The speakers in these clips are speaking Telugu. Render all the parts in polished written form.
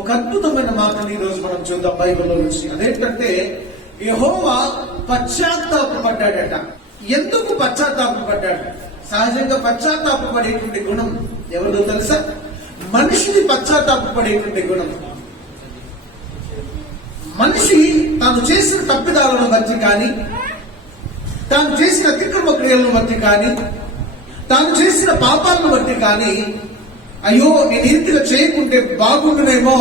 ఒక అద్భుతమైన మాటని ఈ రోజు మనం చూద్దాం బైబిల్లో నుంచి. అదేంటంటే యెహోవా పశ్చాత్తాపపడ్డాడట. ఎందుకు పశ్చాత్తాపపడ్డాడు? సహజంగా పశ్చాత్తాపపడేటువంటి గుణం ఎవరిదో తెలుసా? మనిషిని పశ్చాత్తాపపడేటువంటి గుణం. మనిషి తాను చేసిన తప్పిదాలను బట్టి కానీ, తాను చేసిన అతిక్రమ క్రియలను బట్టి కానీ, తాను చేసిన పాపాలను బట్టి కానీ, అయ్యో నేను ఈ రీతిగా చేయకుంటే బాగుండునేమో,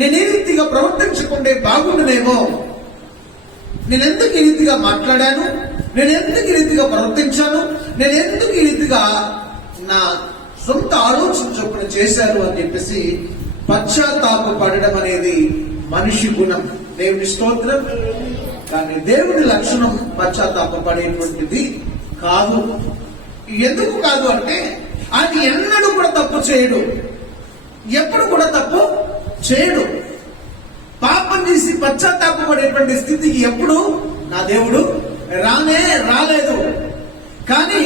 నేను ఈ రీతిగా ప్రవర్తించకుంటే బాగుండునేమో, నేను ఎందుకు ఈ రీతిగా మాట్లాడాను, నేను ఎందుకు ఈ రీతిగా ప్రవర్తించాను, నేను ఎందుకు ఈ రీతిగా నా సొంత ఆలోచన చొప్పున చేశారు అని చెప్పేసి పశ్చాత్తాపపడడం అనేది మనిషి గుణం. దేవుని స్తోత్రం. కానీ దేవుని లక్షణం పశ్చాత్తాపపడేటువంటిది కాదు. ఎందుకు కాదు అంటే ఆయన ఎన్నడూ కూడా తప్పు చేయడు, ఎప్పుడు కూడా తప్పు చేయడు. పాపం చేసి పశ్చాత్తాపపడేటువంటి స్థితికి ఎప్పుడు నా దేవుడు రాలేదు. కానీ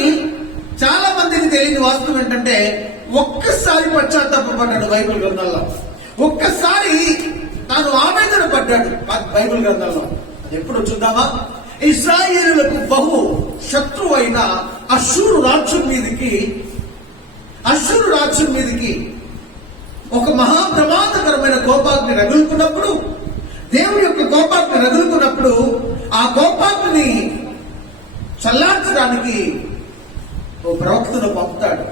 చాలా మందికి తెలియని వాస్తవం ఏంటంటే ఒక్కసారి పశ్చాత్తాపపడ్డాడు బైబిల్ గ్రంథంలో. ఒక్కసారి తాను ఆవేదన పడ్డాడు బైబిల్ గ్రంథంలో. అది ఎప్పుడు చూద్దామా? ఇశ్రాయేలులకు బహు శత్రువు అయిన అష్షూరు రాజ్యం మీదికి ఒక మహాప్రమాదకరమైన కోపాగ్ని రగులుకున్నప్పుడు, దేవుని యొక్క కోపాగ్ని రగులుకున్నప్పుడు ఆ కోపాగ్ని చల్లార్చడానికి ఓ ప్రవక్తను పంపుతాడు.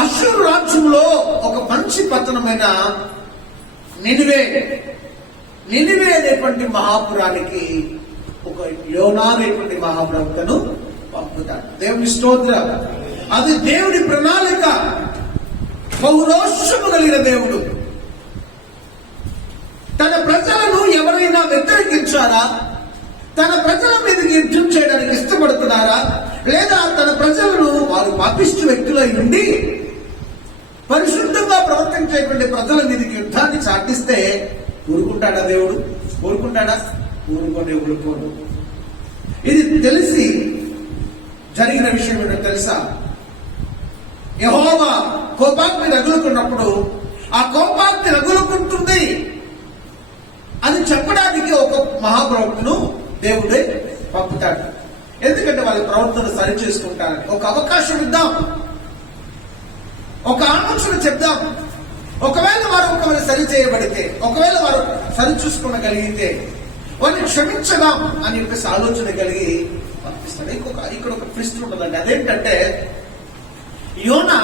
అష్షూరు రాజ్యంలో ఒక మంచి పట్టణమైన నినివే అనేటువంటి మహాపురానికి ఒక యోనా అనేటువంటి మహాప్రవక్తను పంపుతాడు. దేవుని స్తోత్రం. అది దేవుని ప్రణాళిక. బహురోషము కలిగిన దేవుడు తన ప్రజలను ఎవరైనా వ్యతిరేకించారా, తన ప్రజల మీదకి యుద్ధం చేయడానికి ఇష్టపడుతున్నారా, లేదా తన ప్రజలను వారు పాపిష్టి వ్యక్తులై ఉండి పరిశుద్ధంగా ప్రవర్తించేటువంటి ప్రజల మీదకి యుద్ధాన్ని చాటిస్తే ఊరుకుంటాడా దేవుడు? ఊరుకుంటాడా? ఊరుకోడు. ఇది తెలిసి జరిగిన విషయం ఏంటో తెలుసా? యెహోవా కోపాగ్ని రగులుకున్నప్పుడు ఆ కోపాగ్ని రగులుకుంటుంది అని చెప్పడానికి ఒక మహాప్రవక్తను దేవుడే పంపుతాడు. ఎందుకంటే వాళ్ళ ప్రవర్తన సరి చేసుకుంటారని ఒక అవకాశం ఇద్దాం, ఒక ఆలోచన చెప్దాం. ఒకవేళ వారు సరి చేయబడితే, ఒకవేళ వారు సరి చూసుకోగలిగితే వారిని క్షమించదాం అని చెప్పేసి ఆలోచన కలిగి పంపిస్తాడు. ఇక్కడ ఒక ట్విస్ట్ ఉంటుందండి. అదేంటంటే యోనా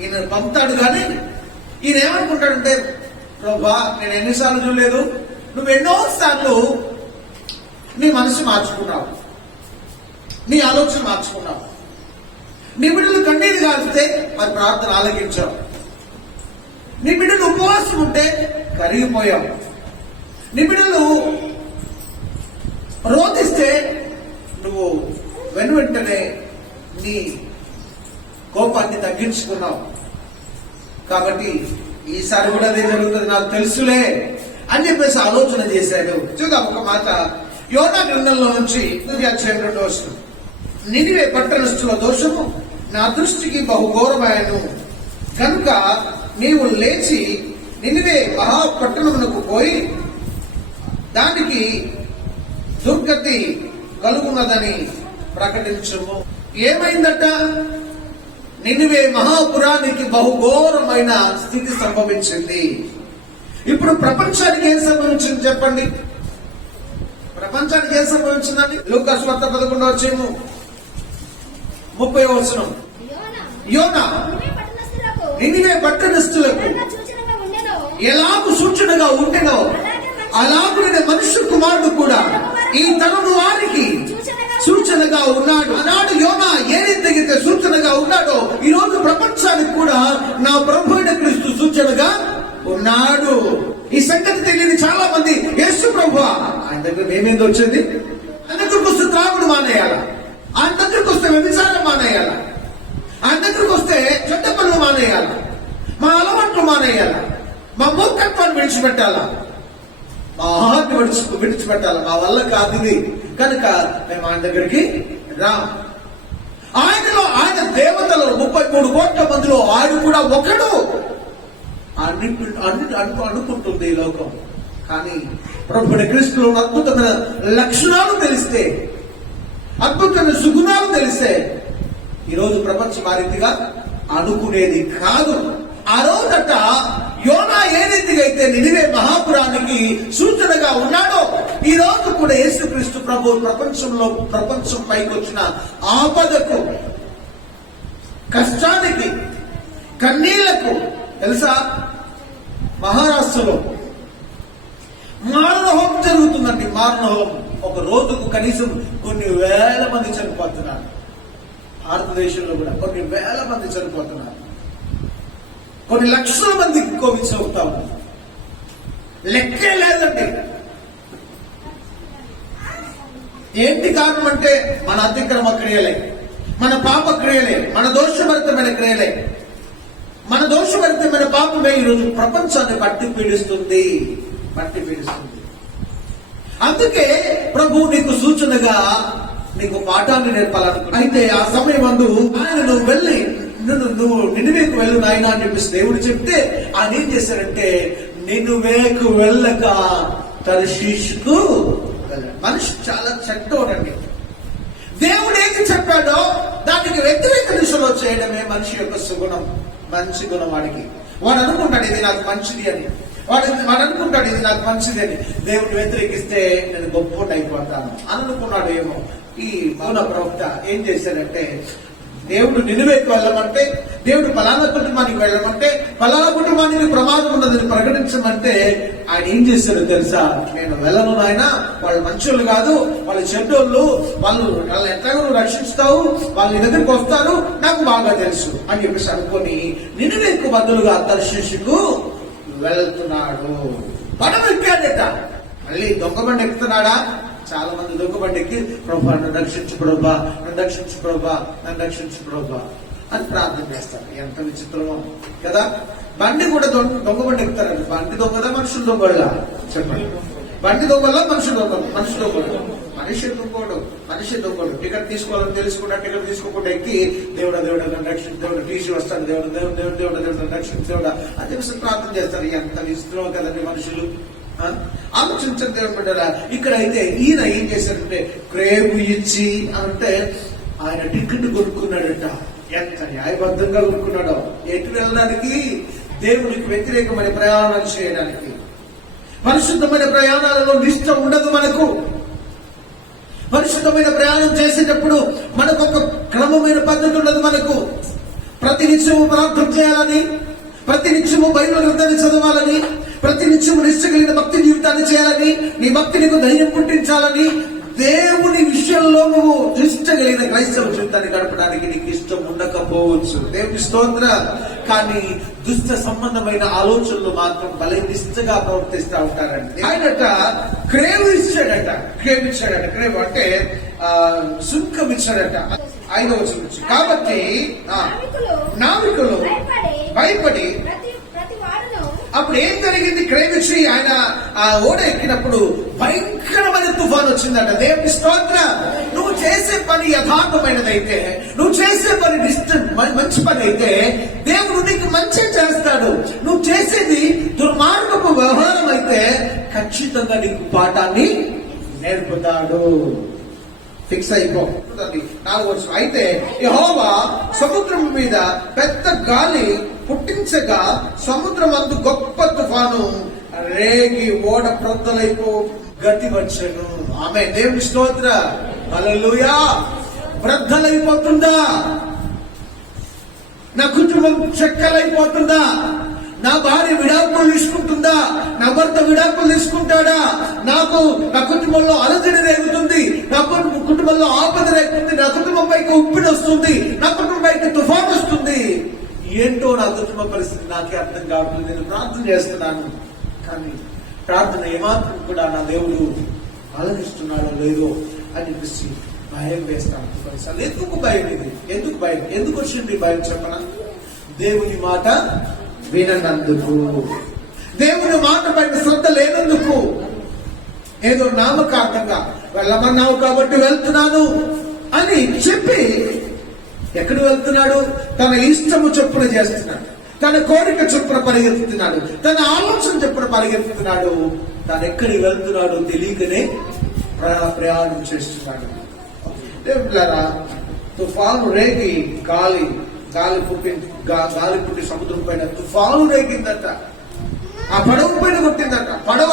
ఈయన పంపుతాడు, కానీ ఈయన ఏమనుకుంటాడంటే, ప్రభా నేను ఎన్నిసార్లు చూడలేదు, నువ్వు ఎన్నోసార్లు నీ మనసు మార్చుకున్నావు, నీ ఆలోచన మార్చుకున్నావు, నీ బిడ్డలు కన్నీరు కాలిస్తే మరి ప్రార్థన ఆలకించావు, నీ బిడ్డలు ఉపవాసం ఉంటే కరిగిపోయావు, నీ బిడ్డలు రోధిస్తే నువ్వు వెంటనే నీ కోపాన్ని తగ్గించుకున్నావు. కాబట్టి ఈసారి కూడా అదే జరుగుతుంది, నాకు తెలుసులే అని చెప్పేసి ఆలోచన చేశాడు. చూద్దాం ఒక మాట యోనా గ్రంథంలో నుంచి 2 నినివే పట్టణస్థుల దోషము నా దృష్టికి బహుఘోరమాయను కనుక నీవు లేచి నినివే మహాపట్టణమునకు పోయి దానికి దుర్గతి కలుగున్నదని ప్రకటించుము. ఏమైందట? నినివే మహాపురానికి బహుఘోరమైన స్థితి సంభవించింది. ఇప్పుడు ప్రపంచానికి ఏం సంభవించింది చెప్పండి? ప్రపంచానికి ఏం సంభవించిందండి? లూకా సువార్త 11:30 యోనా నినివే పట్టణస్థులకు ఎలాగు సూచనగా ఉండెనో అలాగునే మనుష్య కుమారుడు కూడా ఈ తరము వారికి సూచనగా ఉన్నాడు. ఆనాడు యోనా ఏ రీతిగా సూచనగా ఉన్నాడో ఈ రోజు ప్రపంచానికి కూడా నా ప్రభు అయిన క్రీస్తు సూచనగా ఉన్నాడు. ఈ సంగతి తెలియని చాలా మంది యేసు ప్రభువా ఆయన దగ్గర మేమేంది వచ్చింది, ఆయన దగ్గరకు వస్తే త్రాగుడు మానేయాల, ఆయన దగ్గరకు వస్తే వ్యభిచారం మానేయాల, ఆయన దగ్గరకు వస్తే చెడ్డ పనులు మానేయాల, మా అలవాట్లు మానేయాల, మా మూర్ఖత్వాన్ని విడిచిపెట్టాలా, మా ఆహాన్ని విడిచిపెట్టాలా, మా వల్ల కాదు ఇది కనుక మేము ఆయన దగ్గరికి రా. ఆయన దేవతలు 33 కోట్ల మందిలో ఆడు కూడా ఒకడు అనుకుంటుంది ఈ లోకం. కానీ ప్రభువైన క్రీస్తులో అద్భుతమైన లక్షణాలు తెలిస్తే, అద్భుతమైన సుగుణాలు తెలిస్తే ఈరోజు ప్రపంచం ఆ రీతిగా అనుకునేది కాదు. ఆ రోజట యోనా ఏ రీతిగా అయితే నినివే మహాపురానికి సూచనగా ఉన్నాడో, ఈ రోజు కూడా యేసుక్రీస్తు ప్రభు ప్రపంచం పైకి వచ్చిన ఆపదకు, కష్టానికి, కన్నీళ్లకు తెలుసా, మహారాష్ట్రలో మారణహోమం జరుగుతుందండి. మారణహోమం ఒక రోజుకు కనీసం కొన్ని వేల మంది చనిపోతున్నారు. భారతదేశంలో కూడా కొన్ని వేల మంది చనిపోతున్నారు. కొన్ని లక్షల మందికి కోవిడ్ అవుతా ఉంది. లెక్కే లేదండి. ఏంటి కారణం అంటే మన అతిక్రమ క్రియలే, మన పాప క్రియలే, మన దోషభరితమైన క్రియలే. మన దోషభరితమైన పాపమే ఈరోజు ప్రపంచాన్ని పట్టి పీడిస్తుంది. అందుకే ప్రభు నీకు సూచనగా నీకు పాఠాన్ని నేర్పాలనుకున్నా. అయితే ఆ సమయం అందు ఆయన నువ్వు వెళ్ళి నువ్వు నినివేకు వెళ్ళు నాయన అని చెప్పేసి దేవుడు చెప్తే ఆయన ఏం చేశాడంటే నినివేకు వెళ్ళక తర్షీషుకు వెళ్ళాడు. మనిషి చాలా చెడ్డోడండి. దేవుడు ఏది చెప్పాడో దానికి వ్యతిరేక దిశలో చేయడమే మనిషి యొక్క సుగుణం, మంచి గుణం. వాడు అనుకుంటాడు ఇది నాకు మంచిది అని, వాడు అనుకుంటాడు ఇది నాకు మంచిది అని. దేవుడిని వ్యతిరేకిస్తే నేను గొప్ప అయిపోతాను అని అనుకున్నాడు ఏమో. ఈ మౌన ప్రవక్త ఏం చేశాడంటే దేవుడు నినివేకు వెళ్ళమంటే, దేవుడు ఫలానా కుటుంబానికి వెళ్ళమంటే, ఫలానా కుటుంబానికి ప్రమాదం ఉన్నదని ప్రకటించమంటే ఆయన ఏం చేశాడో తెలుసా, నేను వెళ్ళను నాయన, వాళ్ళు మంచోళ్ళు కాదు, వాళ్ళు చెడ్డోళ్ళు, వాళ్ళు ఎట్లాగో రక్షిస్తావు, వాళ్ళు దగ్గరికి వస్తారు, నాకు బాగా తెలుసు అని చెప్పేసి అనుకొని నినివేకు బదులుగా తర్షీషుకు వెళ్తున్నాడు. పడవ ఎక్కాడట. మళ్ళీ దొంగబండి ఎక్కుతున్నాడా? చాలా మంది దొంగబండి ఎక్కి ప్రభా నన్ను రక్షించు ప్రభా, నన్ను రక్షించు ప్రభా, నన్ను రక్షించు ప్రభా అని ప్రార్థన చేస్తారు. ఎంత విచిత్రమో కదా. బండి కూడా దొంగబండి ఎక్కుతారండి. బండి దొంగదా మనుషులు దొంగళ్ళ చెప్పండి. బండి దొంగలా మనుషులు దొంగలు. మనిషి దొంగడు. టికెట్ తీసుకోవాలని తెలుసుకుంటా, టికెట్ తీసుకోకుండా ఎక్కి దేవుడా నన్ను రక్షించు, దేవుడు టీసీ వస్తాడు, దేవుడు నన్ను రక్షించు దేవుడా అని చెప్పేసి ప్రార్థన చేస్తారు. ఎంత విచిత్రమో కదండి మనుషులు. ఆలోచించండి దేవుడు బిడ్డరా. ఇక్కడైతే ఈయన ఏం చేశాడంటే క్రేపు ఇచ్చి అంటే ఆయన టికెట్ కొనుక్కున్నాడట. ఎంత న్యాయబద్ధంగా కొనుక్కున్నాడో. ఎటు వెళ్ళడానికి? దేవునికి వ్యతిరేకమైన ప్రయాణాలు చేయడానికి. పరిశుద్ధమైన ప్రయాణాలలో నిష్ట ఉండదు మనకు. పరిశుద్ధమైన ప్రయాణం చేసేటప్పుడు మనకు ఒక క్రమమైన పద్ధతి ఉండదు మనకు. ప్రతి నిత్యము ప్రార్థన చేయాలని, ప్రతి నిత్యము బైబిల్ గ్రంథాన్ని చదవాలని, ప్రతి నిత్యము నిష్ట కలిగిన భక్తి జీవితాన్ని చేయాలని, నీ భక్తి నీకు ధైర్యం పుట్టించాలని, దేవుని విషయంలో నువ్వు నిష్ట కలిగిన క్రైస్తవ జీవితాన్ని గడపడానికి నీకు ఇష్టం ఉండకపోవచ్చు. దేవుని స్తోత్ర. కానీ దుష్ట సంబంధమైన ఆలోచనలు మాత్రం భలే నిష్టగా ప్రవర్తిస్తూ ఉంటారండి. ఆయనట క్రేవ్ ఇచ్చాడట. క్రేవ్ అంటే సుంకం ఇచ్చాడట. 5వ వచనం నుంచి. కాబట్టి నావికులు భయపడి అప్పుడు ఏం జరిగింది? క్రేవిచ్చి ఆయన ఆ ఓడ ఎక్కినప్పుడు భయంకరమైన తుఫాన్ వచ్చిందట. దేవుని స్తోత్ర. నువ్వు చేసే పని యథార్థమైనదైతే, నువ్వు చేసే పని మంచి పని అయితే దేవుడు నీకు మంచి చేస్తాడు. నువ్వు చేసేది దుర్మార్గపు వ్యవహారం అయితే ఖచ్చితంగా నీకు పాఠాన్ని నేర్పుతాడు. ఫిక్స్ అయిపో. 4వ వచనం. అయితే యెహోవా సముద్రం మీద పెద్ద గాలి పుట్టించగా సముద్రమందు గొప్ప తుఫాను రేగి ఓడ ప్రొద్దలైపో గతి వచ్చను. ఆమె దేవుని స్తోత్ర. హల్లెలూయా. ప్రద్దలైపోతుందా? నా కుటుంబం చెక్కలైపోతుందా? నా భార్య విడాకులు తీసుకుంటుందా? నా భర్త విడాకులు తీసుకుంటాడా? నా కుటుంబంలో అలజడి రేగుతుంది, నా కుటుంబంలో ఆపద రేగుతుంది, నా కుటుంబం పైకి ఉప్పిడి వస్తుంది, నా కుటుంబం పైకి తుఫాన్ వస్తుంది. ఏంటో నా కుటుంబ పరిస్థితి నాకే అర్థం కావట్లేదు. నేను ప్రార్థన చేస్తున్నాను, కానీ ప్రార్థన ఏమాత్రం కూడా నా దేవుడు ఆలకిస్తున్నాడో లేదో అని చెప్పేసి భయం వేస్తాను. ఎందుకు భయం? ఇది ఎందుకు వచ్చింది భయం చెప్పనా? దేవుని మాట వినందుకు, దేవుని మాట పైన శ్రద్ధ లేనందుకు, ఏదో నామకార్థంగా వెళ్ళమన్నావు కాబట్టి వెళ్తున్నాను అని చెప్పి ఎక్కడికి వెళ్తున్నాడు? తన ఇష్టము చొప్పున చేస్తున్నాడు, తన కోరిక చొప్పున పరిగెత్తుతున్నాడు, తన ఆలోచన చొప్పున పరిగెత్తుతున్నాడు. తను ఎక్కడికి వెళ్తున్నాడో తెలియకనే ప్రయాణం చేస్తున్నాడు. దేవులారా, తుఫాను రేగి గాలి పుట్టి సముద్రం పైన తుఫాను రేగిందట. ఆ పడవ పైన కొట్టిందట. పడవ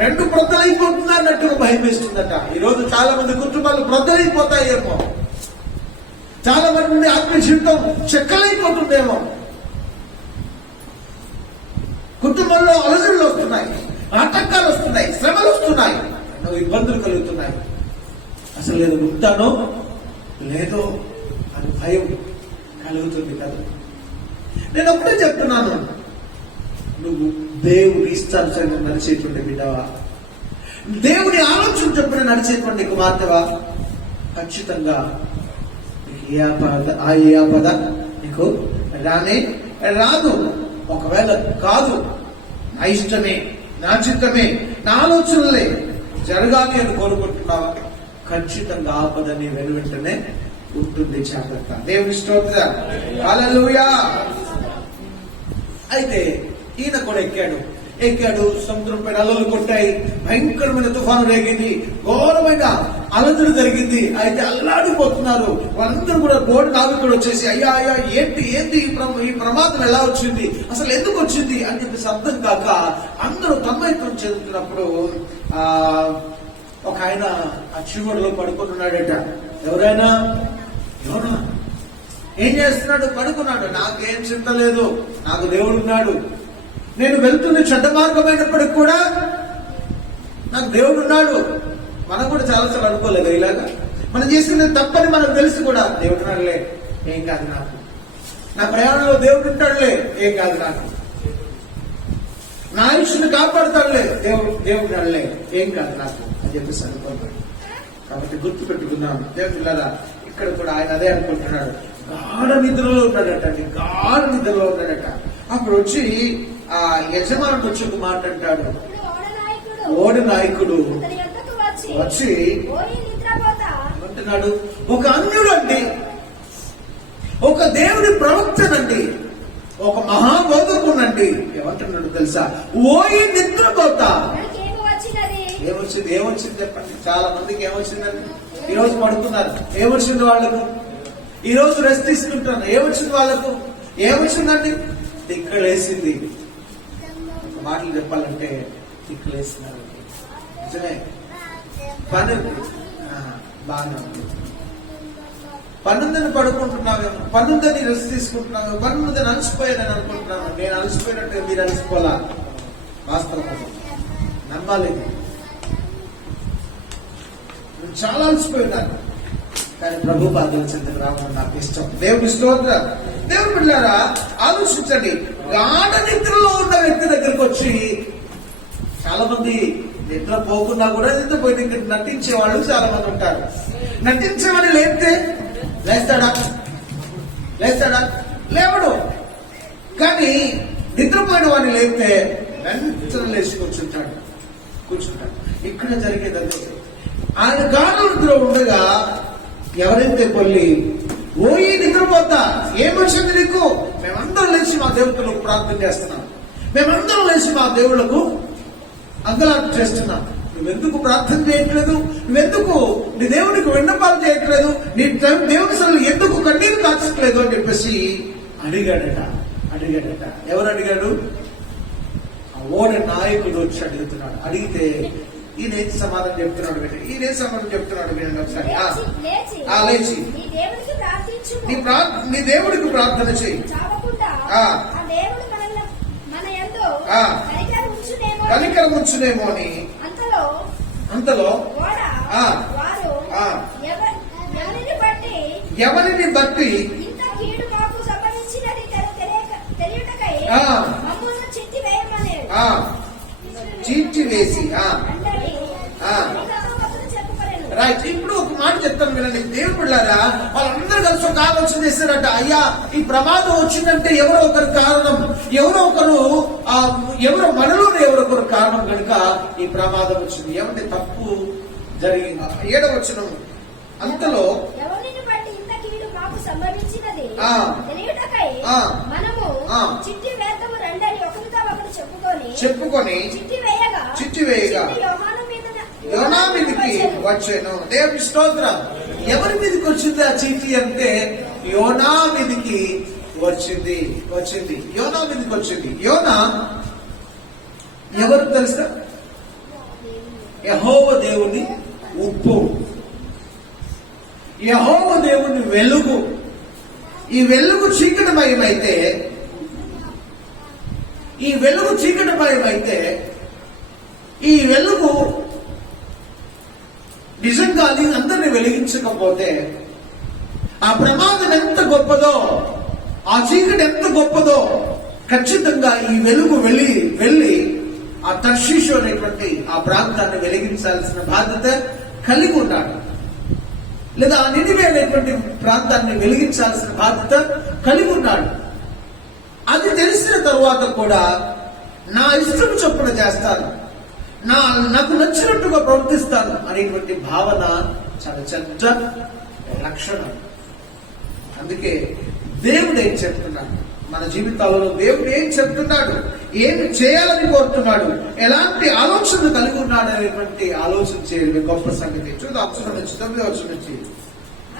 రెండు ప్రొద్దలైపోతుంది అన్నట్టుగా భయం వేస్తుందట. ఈరోజు చాలా మంది కుటుంబాలు ప్రొద్దలైపోతాయేమో, చాలా మంది ఆత్మీయ జీవితం చెక్కలైపోతుందేమో, కుటుంబంలో అలజడులు వస్తున్నాయి, ఆటంకాలు వస్తున్నాయి, శ్రమలు వస్తున్నాయి, ఇబ్బందులు కలుగుతున్నాయి. అసలు నేను ఉంటానో లేదో అని భయం కలుగుతుంది కదా. నేను ఒకటే చెప్తున్నాను, నువ్వు దేవుని ఇష్టానుసారంగా నడిచేటువంటి బిడ్డవా, దేవుని ఆలోచన చొప్పున నడిచేటువంటి కుమార్తెవా, ఖచ్చితంగా ఏ ఆపద నీకు రానే రాదు. ఒకవేళ కాదు, నా ఇష్టమే, నా చిత్తమే, నా ఆలోచనలే జరగాలి అని కోరుకుంటున్నావా, ఖచ్చితంగా ఆపద నీ వెనువెంటనే ఉంటుంది. జాగ్రత్త. దేవుని స్తోత్రం. హల్లెలూయా. అయితే ఈయన కూడా ఎక్కాడు. సముద్రం పైన అలలు కొట్టాయి, భయంకరమైన తుఫాను రేగింది, ఘోరమైన అలజడి జరిగింది. అయితే అల్లాడిపోతున్నారు వాళ్ళందరూ కూడా. బోర్డు నావికుడు వచ్చేసి, అయ్యా ఏంటి ఈ ప్రమాదం ఎలా వచ్చింది, అసలు ఎందుకు వచ్చింది అని చెప్పేసి అర్థం కాక అందరూ తన్మయత్వం చెందుతున్నప్పుడు ఒక ఆయన ఆ చివరిలో పడుకుని ఉన్నాడట. ఎవరు ఏం చేస్తున్నాడు? పడుకున్నాడు. నాకేం చింత లేదు, నాకు దేవుడు ఉన్నాడు. నేను వెళ్తున్న చెడ్డ మార్గమైనప్పటికి కూడా నాకు దేవుడు ఉన్నాడు. మనం కూడా చాలాసార్లు అనుకోలేదు ఇలాగా. మనం చేసిన తప్పని మనకు తెలిసి కూడా దేవుడు ఉన్నాడులే, ఏం కాదు నాకు, నా ప్రయాణంలో దేవుడు ఉంటాడులే, ఏం కాదు నాకు, నా ఆయుష్ని కాపాడుతాడులే, దేవుడు అడలే, ఏం కాదు నాకు అని చెప్పేసి అనుకుంటాడు. కాబట్టి గుర్తు పెట్టుకున్నాను దేవుళ్ళారా, ఇక్కడ కూడా ఆయన అదే అనుకుంటున్నాడు. గాఢ నిద్రలో ఉన్నాడట. అప్పుడు వచ్చి ఆ యజమానుడు వచ్చి ఒక మాట అంటాడు. ఓడి నాయకుడు వచ్చి అంటున్నాడు, ఒక అన్యుడు అండి, ఒక దేవుడి ప్రవక్తనండి, ఒక మహాబోధకునండి ఏమంటున్నాడు తెలుసా? ఓయి నిద్రపోతా. ఏమొచ్చింది చెప్పండి. చాలా మందికి ఏమొచ్చిందండి? ఈ రోజు పడుతున్నారు, ఏమొచ్చింది వాళ్ళకు? ఈ రోజు రెస్ట్ తీసుకుంటున్నారు, ఏమొచ్చింది వాళ్ళకు? ఏమొచ్చిందండి? తిక్కలేసింది. మాటలు చెప్పాలంటే తిక్కలేస్తున్నారు. నిజమే. పని బాగానే ఉంది, పన్నుందని పడుకుంటున్నావేమో, పన్నుందని రెస్ట్ తీసుకుంటున్నావు, పన్నుందని అలసిపోయానని అనుకుంటున్నాను. నేను అలసిపోయినట్టు మీరు అలసిపోలా. వాస్తవం నమ్మాలి. చాలా అలసిపోయినాను, కానీ ప్రభు బాధ్యత చెందిన రావడం నాకు ఇష్టం. దేవుని స్తోత్రం. దేవుని బిడ్డలారా, ఆలోచించండి. గాఢ నిద్రలో ఉన్న వ్యక్తి దగ్గరికి వచ్చి, చాలా మంది నిద్ర పోకున్నా కూడా నిద్రపోయి నటించే వాళ్ళు చాలా మంది ఉంటారు. నటించమని లేపితే లేస్తాడా? లేవడు. కానీ నిద్రపోయిన వాడిని లేపితే వెంటనే లేచి కూర్చుంటాడు. ఇక్కడ జరిగేది ఆయన గాఢ నిద్ర ఉండగా ఎవరైతే కొల్లి ఓయి నిద్రపోతా, ఏమొచ్చింది నీకు? మేమందరం లేచి మా దేవుళ్ళకు ప్రార్థన చేస్తున్నాం, మేమందరం లేచి మా దేవుళ్లకు అంగలాంటి చేస్తున్నాం. నువ్వెందుకు ప్రార్థన చేయట్లేదు? నువ్వెందుకు నీ దేవునికి విన్నపాలు చేయట్లేదు? నీ దేవుని సలు ఎందుకు కన్నీరు కాచట్లేదు అని చెప్పేసి అడిగాడట. ఎవరు అడిగాడు? ఆ ఓడ నాయకుడు వచ్చి అడుగుతున్నాడు. అడిగితే ఈయన ఏం సమాధానం చెప్తున్నాడు? వినండి ఒకసారి. లేచి నీ దేవుడికి ప్రార్థన చేయి, కనికరం ఉంచునేమో అని. అంతలో ఎవరిని బట్టి చీటి వేసి రైట్. ఇప్పుడు ఒక మాట చెప్తాను వినండి. దేవుడు బిడ్డలారా, వాళ్ళందరూ కలిసి ఒక ఆలోచన చేశారట. అయ్యా, ఈ ప్రమాదం వచ్చిందంటే ఎవరో ఒకరు కారణం, ఎవరో మనలోనే ఎవరో ఒకరు కారణం కనుక ఈ ప్రమాదం వచ్చింది. ఏమంటే తప్పు జరిగింది. 7వ వచనం. అంతలో సంభవించినది ఆ. తెలియుటకై ఆ. మనము ఆ. చిట్టి వేద్దాము రండని ఒకరితో ఒకరు చెప్పుకొని చిట్టి వేయగా చిట్టి యోనా మీదకి వచ్చాను. దేవుని స్తోత్రం. ఎవరి మీదకి వచ్చింది ఆ చీటీ అంటే యోనా మీదకి వచ్చింది. యోనా మీదకి వచ్చింది. యోనా ఎవరు తెలుసా? యెహోవా దేవుని ఉప్పు, యెహోవా దేవుని వెలుగు. ఈ వెలుగు చీకటిమయమైతే ఈ వెలుగు నిజంగా అది అందరిని వెలిగించకపోతే ఆ ప్రమాదం ఎంత గొప్పదో, ఆ చీకటి ఎంత గొప్పదో ఖచ్చితంగా ఈ వెలుగు వెళ్ళి ఆ తర్షీషు అనేటువంటి ఆ ప్రాంతాన్ని వెలిగించాల్సిన బాధ్యత కలిగి ఉన్నాడు. లేదా ఆ నినివే అనేటువంటి ప్రాంతాన్ని వెలిగించాల్సిన బాధ్యత కలిగి ఉన్నాడు. అది తెలిసిన తరువాత కూడా నా ఇష్టం చొప్పున చేస్తాను, నాకు నచ్చినట్టుగా ప్రవర్తిస్తాను అనేటువంటి భావన చాలా చెడ్డ లక్షణం. అందుకే దేవుడు ఏం చెప్తున్నాడు మన జీవితాలలో, దేవుడు ఏం చెప్తున్నాడు, ఏమి చేయాలని కోరుతున్నాడు, ఎలాంటి ఆలోచన కలిగి ఉన్నాడు అనేటువంటి ఆలోచన చేయడం గొప్ప సంగతి. చూద్దాం, అక్షరం నుంచి 9వ వచనం నుంచి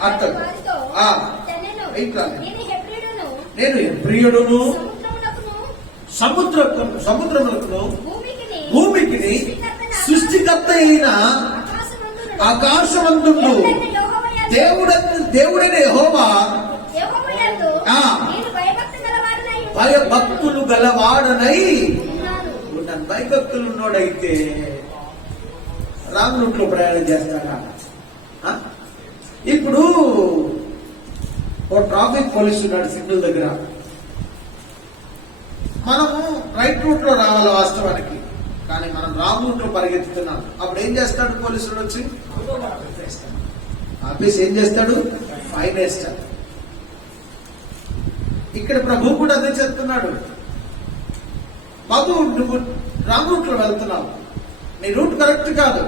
అర్థం. నేను హెబ్రీయుడును సముద్రములకు భూమికి సృష్టికర్త అయిన ఆకాశవంతుడు దేవుడైన యెహోవా భయభక్తులు గలవాడనై ఉన్నాను. భయభక్తులు ఉన్నోడైతే రాంగ్ రూట్ లో ప్రయాణం చేస్తాడా? ఇప్పుడు ఓ ట్రాఫిక్ పోలీసు ఉన్నాడు సిగ్నల్ దగ్గర. మనము రైట్ రూట్ లో రావాలి వాస్తవానికి, కానీ మనం రాంగ్ రూట్ లో పరిగెత్తుతున్నాం. అప్పుడు ఏం చేస్తాడు పోలీసులు వచ్చి? ఆఫీస్ ఏం చేస్తాడు? ఫైన్ వేస్తాడు. ఇక్కడ ప్రభు కూడా అదే చెప్తున్నాడు. బాబు, నువ్వు రాంగ్ రూట్ లో వెళ్తున్నావు, నీ రూట్ కరెక్ట్ కాదు,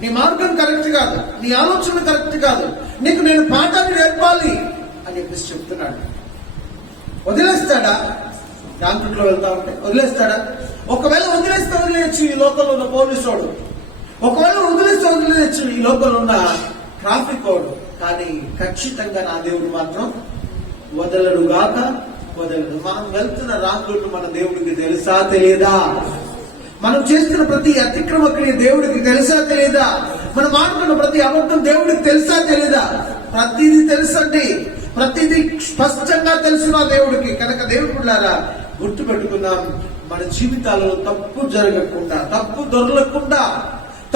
నీ మార్గం కరెక్ట్ కాదు, నీ ఆలోచన కరెక్ట్ కాదు, నీకు నేను పాఠాన్ని నేర్పాలి అని చెప్పేసి చెప్తున్నాడు. వదిలేస్తాడా? రాంగ్ రూట్ లో వెళ్తా ఉంటే వదిలేస్తాడా? ఒకవేళ వదిలేయచ్చు ఈ లోకంలో ఉన్న పోలీసు వాడు, ఒకవేళ వదిలేయచ్చు ఈ లోకంలో ఉన్న ట్రాఫిక్ వాడు, కానీ ఖచ్చితంగా నా దేవుడు మాత్రం వదలడు. మనం వెళ్తున్న రాంగ్ రూట్ మన దేవుడికి తెలుసా తెలియదా? మనం చేస్తున్న ప్రతి అతిక్రమ క్రియ దేవుడికి తెలుసా తెలియదా? మనం ఆడుతున్న ప్రతి అబద్ధం దేవుడికి తెలుసా తెలియదా? ప్రతిదీ తెలుసండి, ప్రతిదీ స్పష్టంగా తెలుసు నా దేవుడికి. కనుక దేవుడులారా గుర్తు పెట్టుకుందాం, మన జీవితాలలో తప్పు జరగకుండా, తప్పు దొరలకుండా,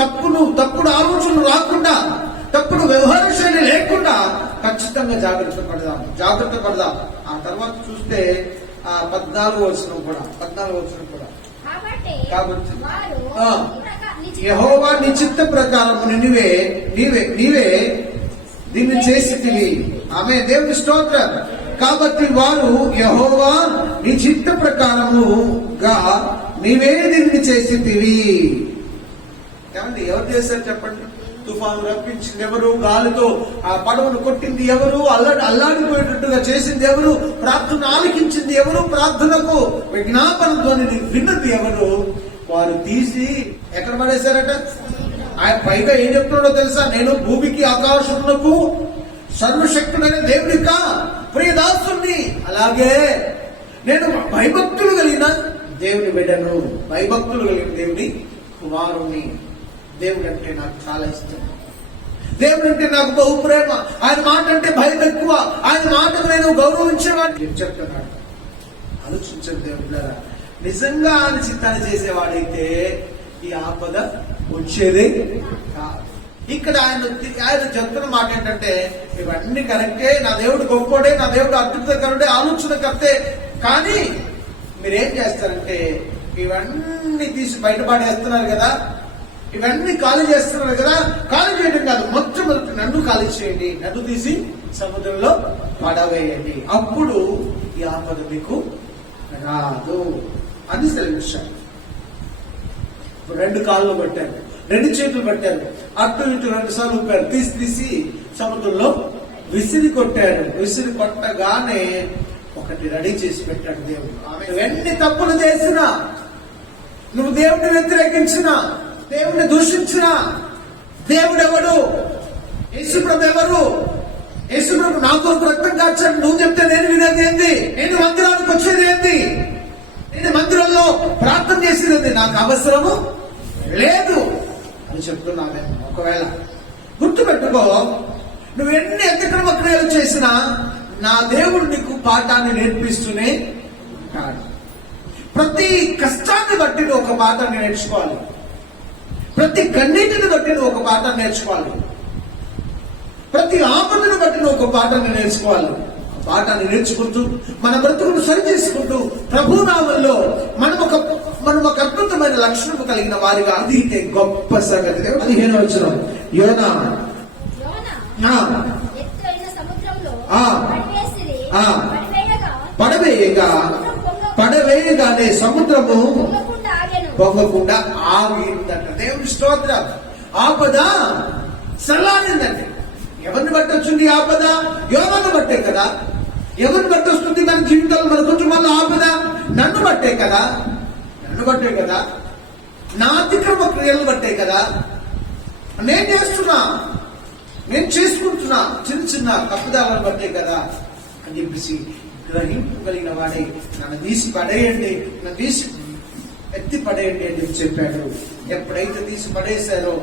తప్పుడు ఆలోచనలు రాకుండా, తప్పుడు వ్యవహార శైలి లేకుండా ఖచ్చితంగా జాగ్రత్త పడదాం. ఆ తర్వాత చూస్తే ఆ 14వ వచనం కూడా కాబట్టి యెహోవా నీ చిత్త ప్రకారము నీవే దీన్ని చేసితివి. ఆమె దేవుని స్తోత్రం. కాబట్టి వారు యెహోవా నీ చిత్త ప్రకారముగా నీవే దీన్ని చేసితివి. ఏమండి, ఎవరు చేశారు చెప్పండి? తుఫాను రప్పించింది ఎవరు? గాలితో ఆ పడవను కొట్టింది ఎవరు? అల్లాడిపోయేటట్టుగా చేసింది ఎవరు? ప్రార్థన ఆలకించింది ఎవరు? ప్రార్థనకు విజ్ఞాపన ధ్వనిని విన్నది ఎవరు? వారు తీసి ఎక్కడ పడేశారట? ఆయన పైగా ఏం చెప్తున్నాడో తెలుసా? నేను భూమికి ఆకాశములకు సర్వశక్తుడైన దేవుడికా ప్రియదాసుని, అలాగే నేను భయభక్తులు కలిగిన దేవుని బిడ్డను, భయభక్తులు కలిగిన దేవుని కుమారుణ్ణి. దేవుడు అంటే నాకు చాలా ఇష్టం, దేవుడు అంటే నాకు బహు ప్రేమ, ఆయన మాట అంటే భయం ఎక్కువ, ఆయన మాటకు నేను గౌరవించేవాడిని చెప్తున్నాడు. ఆలోచించండి దేవుళ్ళారా, నిజంగా ఆయన చిత్తాన్ని చేసేవాడైతే ఈ ఆపద వచ్చేదే కాదు. ఇక్కడ ఆయన చెప్తున్న మాట ఏంటంటే, ఇవన్నీ కరెక్టే, నా దేవుడు గొప్పోడే, నా దేవుడు అద్భుతకరుడే, ఆలోచనకర్తే, కానీ మీరేం చేస్తారంటే ఇవన్నీ తీసి బయటపడేస్తున్నారు కదా, ఇవన్నీ ఖాళీ చేస్తున్నారు కదా. ఖాళీ చేయడం కాదు, మొట్టమొదటి నన్ను ఖాళీ చేయండి, నన్ను తీసి సముద్రంలో పడవేయండి, అప్పుడు ఈ ఆపద మీకు రాదు అని సెలవిచ్చారు. 2 కాళ్ళు పట్టారు, 2 చేతులు పట్టారు, అటు ఇటు 2 సార్లు ఊపారు, తీసి సముద్రంలో విసిరి కొట్టాడు. విసిరి కొట్టగానే ఒకటి రెడీ చేసి పెట్టాడు దేవుడు. నువ్వు ఎన్ని తప్పులు చేసినా, నువ్వు దేవుడిని వ్యతిరేకించినా, దేవుడిని దూషించినా, దేవుడు ఎవడు, యేసుప్రభు ఎవరు, యేసుప్రభు నా కొరకు రక్తం కాచాడు నువ్వు చెప్తే నేను వినేది ఏంది, నేను మందిరానికి వచ్చేది ఏంది, నేను మందిరంలో ప్రార్థన చేసేది నాకు అవసరము లేదు అని చెప్తున్నాను. ఒకవేళ గుర్తుపెట్టుకో, నువ్వు ఎన్ని అతిక్రమ క్రియలు చేసినా నా దేవుడు నీకు పాఠాన్ని నేర్పిస్తూనే ఉంటాడు. ప్రతి కష్టాన్ని బట్టి నువ్వు ఒక పాఠాన్ని నేర్చుకోవాలి. ప్రతి కన్నీటిని బట్టి నువ్వు ఒక పాఠాన్ని నేర్చుకోవాలి. ప్రతి ఆపదను బట్టి నువ్వు ఒక పాఠాన్ని నేర్చుకోవాలి. పాఠాన్ని నేర్చుకుంటూ మన బ్రతుకును సరి చేసుకుంటూ ప్రభు నామములో మనం ఒక అద్భుతమైన లక్షణము కలిగిన వారిగా అదితే గొప్ప సంగతి. 15వ వచనం, యోనా ఎత్తైన సముద్రంలో పడవేయగానే సముద్రము పొంగకుండా ఆగిందట. దేవుని స్తోత్రం. ఆపద సల్లానిందండి. ఎవరిని బట్టి వచ్చింది ఆపద? యోనాను బట్టే కదా. ఎవరిని బట్టి వస్తుంది మన జీవితంలో, మన కుటుంబంలో ఆపద? నన్ను బట్టే కదా. నన్ను బట్టే కదా. నా అతిక్రమ క్రియలను బట్టే కదా. నేను చేస్తున్నా, నేను చేసుకుంటున్నా చిన్న చిన్న తప్పుదాలను బట్టే కదా అని చెప్పేసి గ్రహింపగలిగిన వాడే నన్ను తీసి పడేయండి, నన్ను తీసి ఎత్తి పడేయండి అని చెప్పి చెప్పాడు. ఎప్పుడైతే తీసి పడేశారో